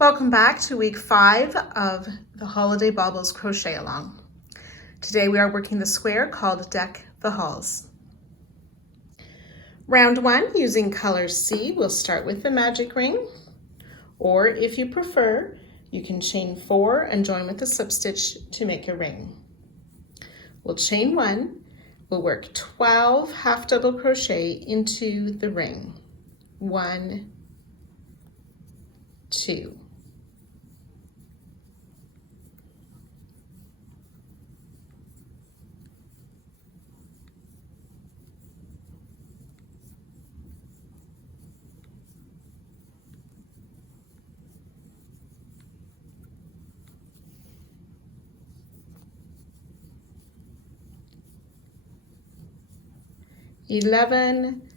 Welcome back to week 5 of the Holiday Baubles Crochet Along. Today we are working the square called Deck the Halls. Round 1, using color C, we'll start with the magic ring, or if you prefer, you can chain 4 and join with the slip stitch to make a ring. We'll chain 1, we'll work 12 half double crochet into the ring. 1, 2. 11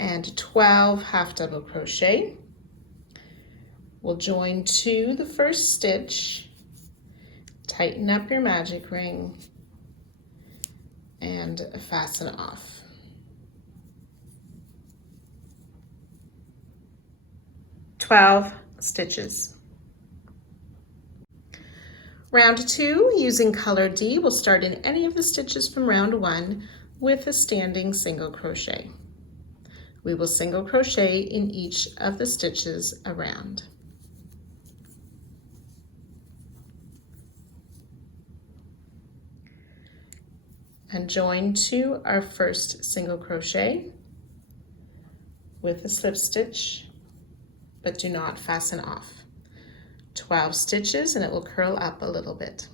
and 12 half double crochet. We'll join to the first stitch, tighten up your magic ring, and fasten off. Stitches. Round 2, using color D, we'll start in any of the stitches from round 1 with a standing single crochet. We will single crochet in each of the stitches around. And join to our first single crochet with a slip stitch, but do not fasten off. 12 stitches and it will curl up a little bit.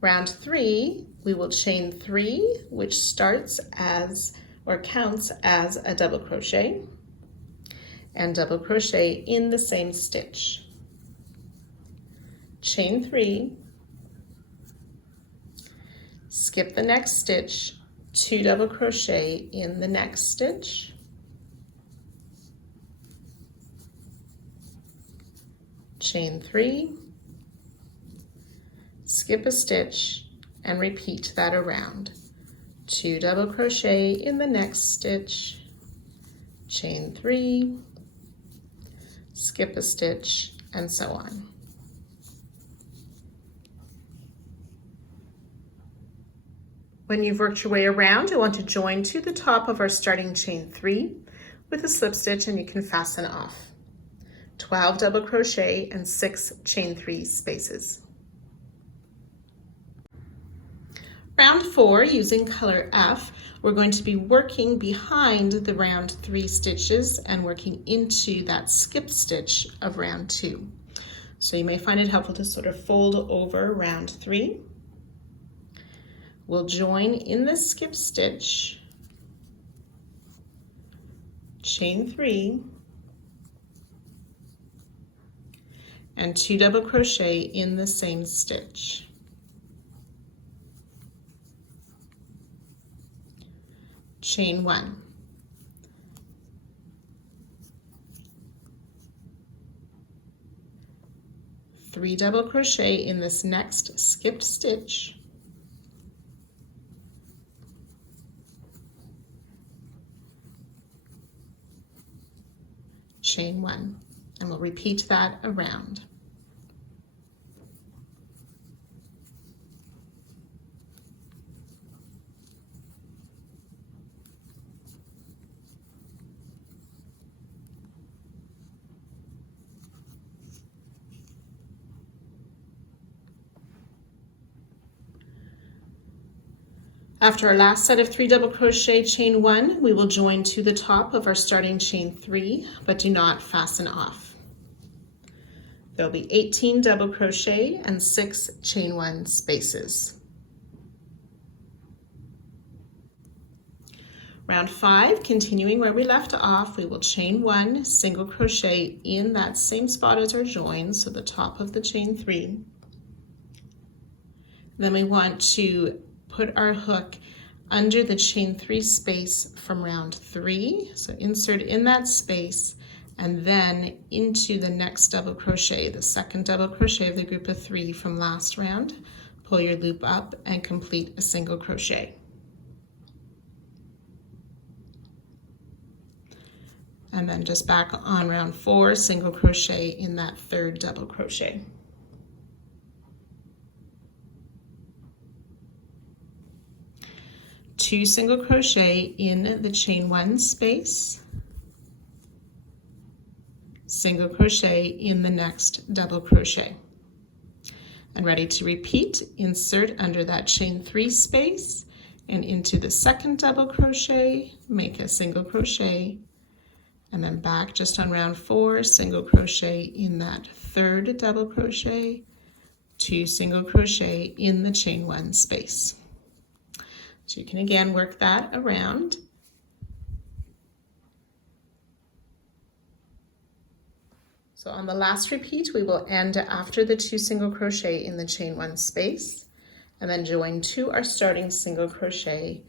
Round 3, we will chain 3, which starts as or counts as a double crochet, and double crochet in the same stitch. Chain 3, skip the next stitch, 2 double crochet in the next stitch, chain 3, skip a stitch, and repeat that around. 2 double crochet in the next stitch, chain 3, skip a stitch, and so on. When you've worked your way around, you'll want to join to the top of our starting chain 3 with a slip stitch, and you can fasten off. 12 double crochet and 6 chain 3 spaces. Round 4, using color F, we're going to be working behind the round 3 stitches and working into that skip stitch of round 2. So you may find it helpful to sort of fold over round 3. We'll join in the skip stitch, chain 3, and 2 double crochet in the same stitch. Chain 1. Three double crochet in this next skipped stitch. Chain 1, and we'll repeat that around. After our last set of 3 double crochet, chain 1, we will join to the top of our starting chain 3, but do not fasten off. There'll be 18 double crochet and 6 chain 1 spaces. Round 5, continuing where we left off, we will chain 1, single crochet in that same spot as our join, so the top of the chain 3. Then we want to put our hook under the chain 3 space from round 3. So insert in that space and then into the next double crochet, the second double crochet of the group of 3 from last round. Pull your loop up and complete a single crochet. and then just back on round 4, single crochet in that third double crochet. Two single crochet in the chain 1 space, single crochet in the next double crochet. And ready to repeat, insert under that chain 3 space and into the second double crochet, make a single crochet, and then back just on round 4, single crochet in that third double crochet, 2 single crochet in the chain 1 space. So you can again work that around. So on the last repeat, we will end after the 2 single crochet in the chain 1 space, and then join to our starting single crochet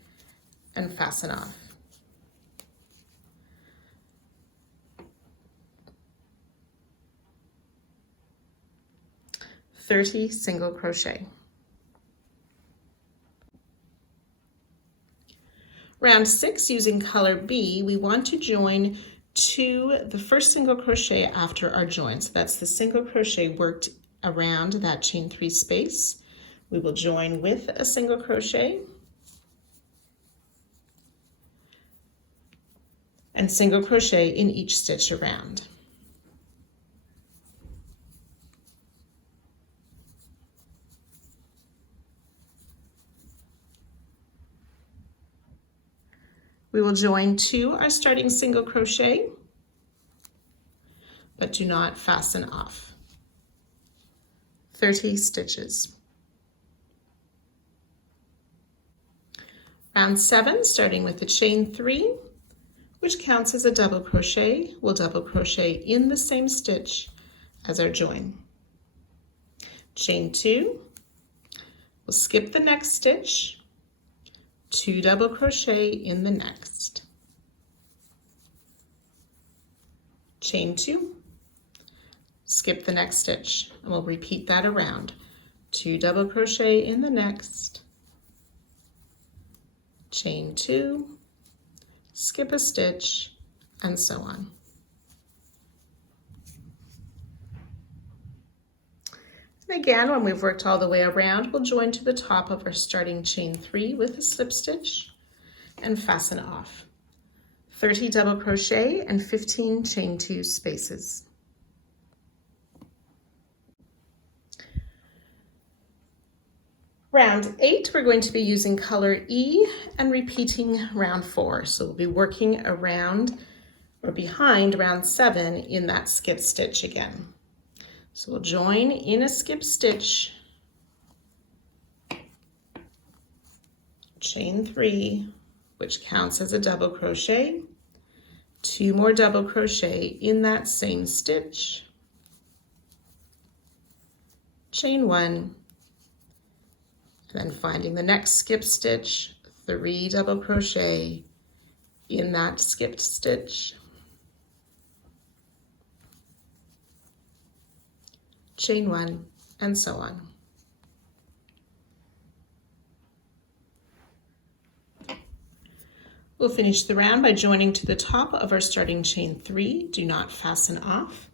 and fasten off. $30 single crochet. Round 6, using color B, we want to join to the first single crochet after our join. So that's the single crochet worked around that chain 3 space. We will join with a single crochet and single crochet in each stitch around. We will join to our starting single crochet, but do not fasten off. 30 stitches. Round 7, starting with the chain 3, which counts as a double crochet, we'll double crochet in the same stitch as our join. Chain 2, we'll skip the next stitch, 2 double crochet in the next. Chain 2, skip the next stitch, and we'll repeat that around. 2 double crochet in the next, chain 2, skip a stitch, and so on. And again, when we've worked all the way around, we'll join to the top of our starting chain 3 with a slip stitch and fasten off. 30 double crochet and 15 chain 2 spaces. Round 8, we're going to be using color E and repeating round 4. So we'll be working around or behind round 7 in that skip stitch again. So we'll join in a skip stitch, chain 3, which counts as a double crochet, 2 more double crochet in that same stitch, chain 1, and then finding the next skip stitch, 3 double crochet in that skipped stitch, chain 1, and so on. We'll finish the round by joining to the top of our starting chain 3, do not fasten off,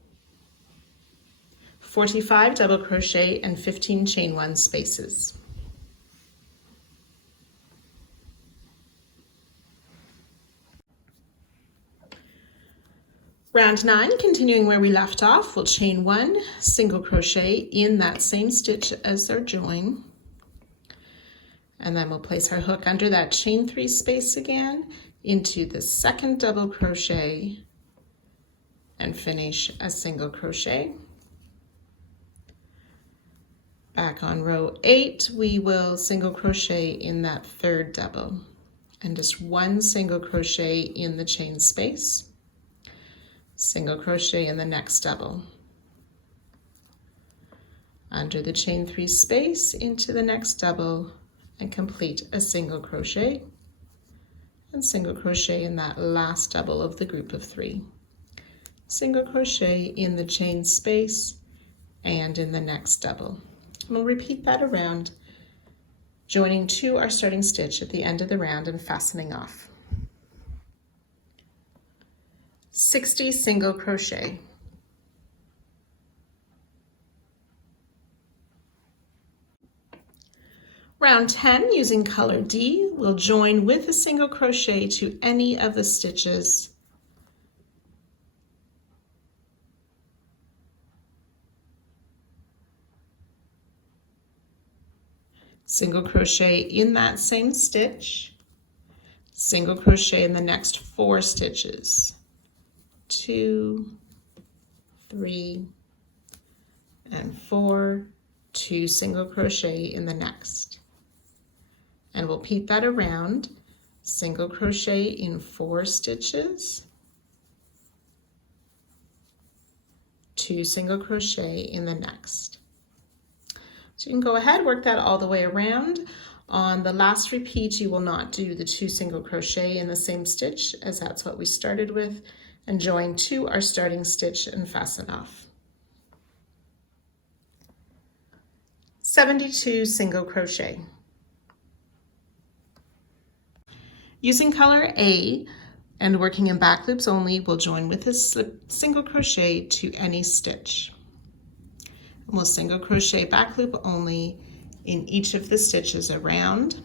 45 double crochet and 15 chain 1 spaces. Round 9, continuing where we left off, we'll chain 1 single crochet in that same stitch as our join, and then we'll place our hook under that chain 3 space again into the second double crochet and finish a single crochet. Back on row 8, we will single crochet in that third double and just 1 single crochet in the chain space. Single crochet in the next double. Under the chain 3 space into the next double and complete a single crochet and single crochet in that last double of the group of 3. Single crochet in the chain space and in the next double. And we'll repeat that around, joining to our starting stitch at the end of the round and fastening off. 60 single crochet. Round 10, using color D, we'll join with a single crochet to any of the stitches. Single crochet in that same stitch, single crochet in the next 4 stitches. 2, 3, and 4, 2 single crochet in the next. And we'll repeat that around, single crochet in 4 stitches, 2 single crochet in the next. So you can go ahead, work that all the way around. On the last repeat, you will not do the 2 single crochet in the same stitch, as that's what we started with, and join to our starting stitch and fasten off. 72 single crochet. Using color A and working in back loops only, we'll join with a single crochet to any stitch. And we'll single crochet back loop only in each of the stitches around.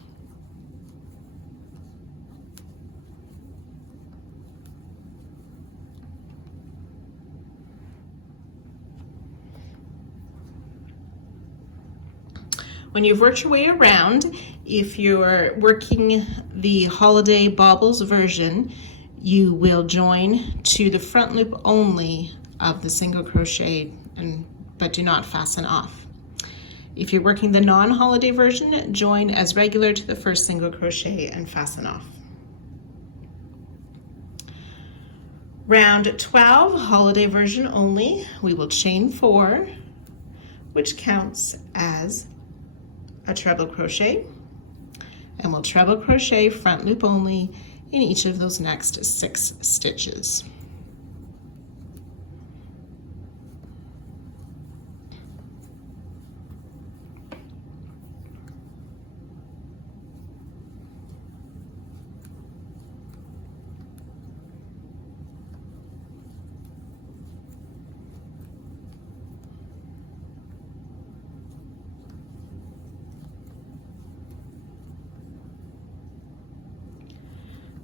When you've worked your way around, if you're working the holiday baubles version, you will join to the front loop only of the single crochet, but do not fasten off. If you're working the non-holiday version, join as regular to the first single crochet and fasten off. Round 12, holiday version only, we will chain 4, which counts as a treble crochet, and we'll treble crochet front loop only in each of those next 6 stitches.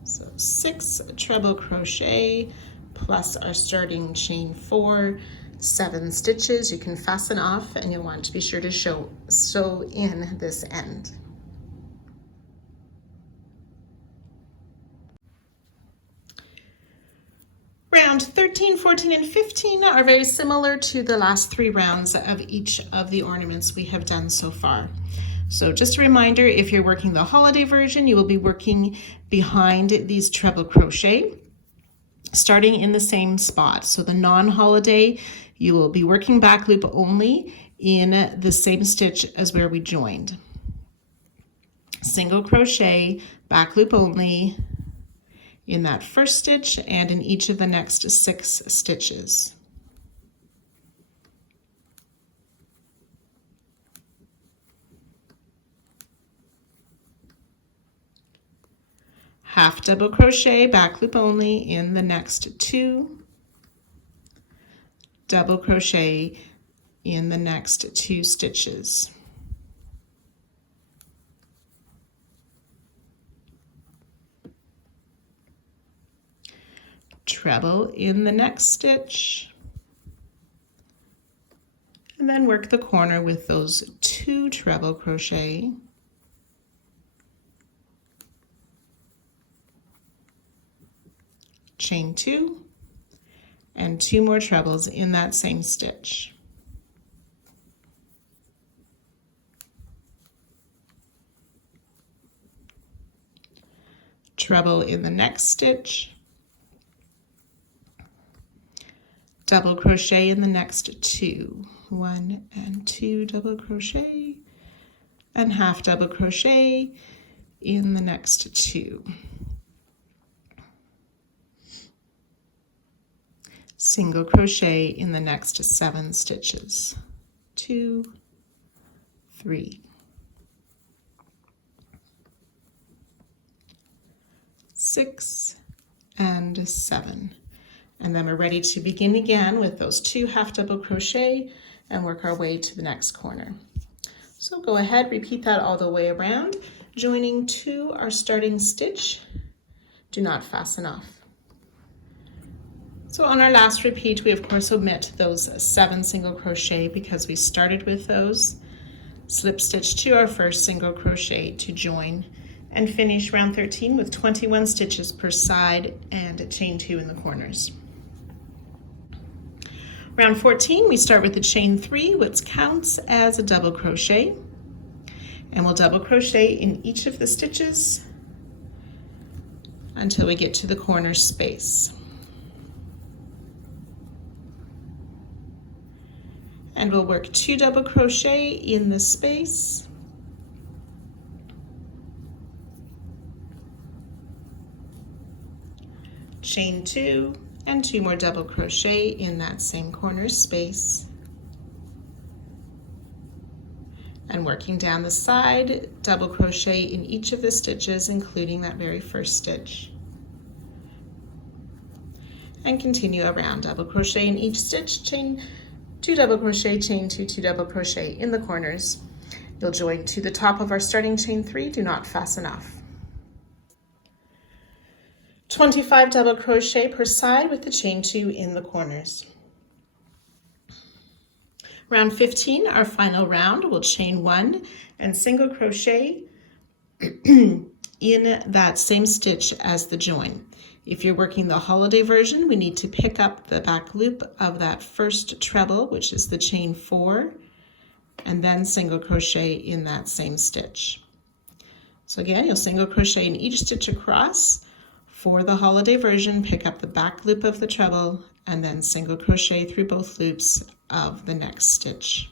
So 6 treble crochet plus our starting chain 4, 7 stitches. You can fasten off, and you'll want to be sure to sew in this end. Round 13, 14, and 15 are very similar to the last 3 rounds of each of the ornaments we have done so far. So just a reminder, if you're working the holiday version, you will be working behind these treble crochet, starting in the same spot. So the non-holiday, you will be working back loop only in the same stitch as where we joined. Single crochet, back loop only in that first stitch and in each of the next 6 stitches. Half double crochet, back loop only in the next 2, double crochet in the next 2 stitches. Treble in the next stitch, and then work the corner with those 2 treble crochet, chain 2, and 2 more trebles in that same stitch. Treble in the next stitch, double crochet in the next 2, 1 and 2 double crochet, and half double crochet in the next 2. Single crochet in the next 7 stitches, 2, 3, 6, and 7. And then we're ready to begin again with those 2 half double crochet and work our way to the next corner. So go ahead, repeat that all the way around, joining to our starting stitch. Do not fasten off. So on our last repeat, we of course omit those 7 single crochet because we started with those. Slip stitch to our first single crochet to join and finish round 13 with 21 stitches per side and chain 2 in the corners. Round 14, we start with the chain 3, which counts as a double crochet, and we'll double crochet in each of the stitches until we get to the corner space. And we'll work 2 double crochet in the space, chain 2, and 2 more double crochet in that same corner space. And working down the side, double crochet in each of the stitches, including that very first stitch. And continue around, double crochet in each stitch, chain 2 double crochet, chain 2, 2 double crochet in the corners. You'll join to the top of our starting chain 3, do not fasten off. 25 double crochet per side with the chain 2 in the corners. Round 15, our final round, we'll chain 1 and single crochet in that same stitch as the join. If you're working the holiday version, we need to pick up the back loop of that first treble, which is the chain 4, and then single crochet in that same stitch. So again, you'll single crochet in each stitch across. For the holiday version, pick up the back loop of the treble and then single crochet through both loops of the next stitch.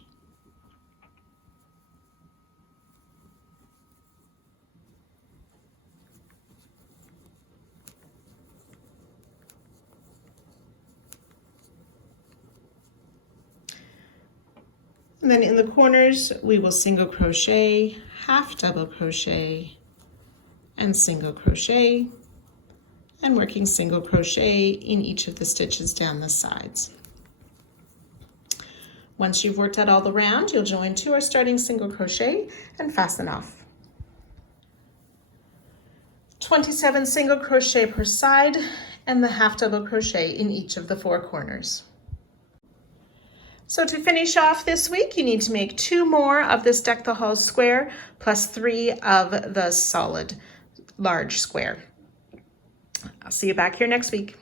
And then in the corners, we will single crochet, half double crochet, and single crochet, and working single crochet in each of the stitches down the sides. Once you've worked out all the round, you'll join to our starting single crochet and fasten off. 27 single crochet per side and the half double crochet in each of the 4 corners. So to finish off this week, you need to make 2 more of this Deck the Halls square plus 3 of the solid large square. I'll see you back here next week.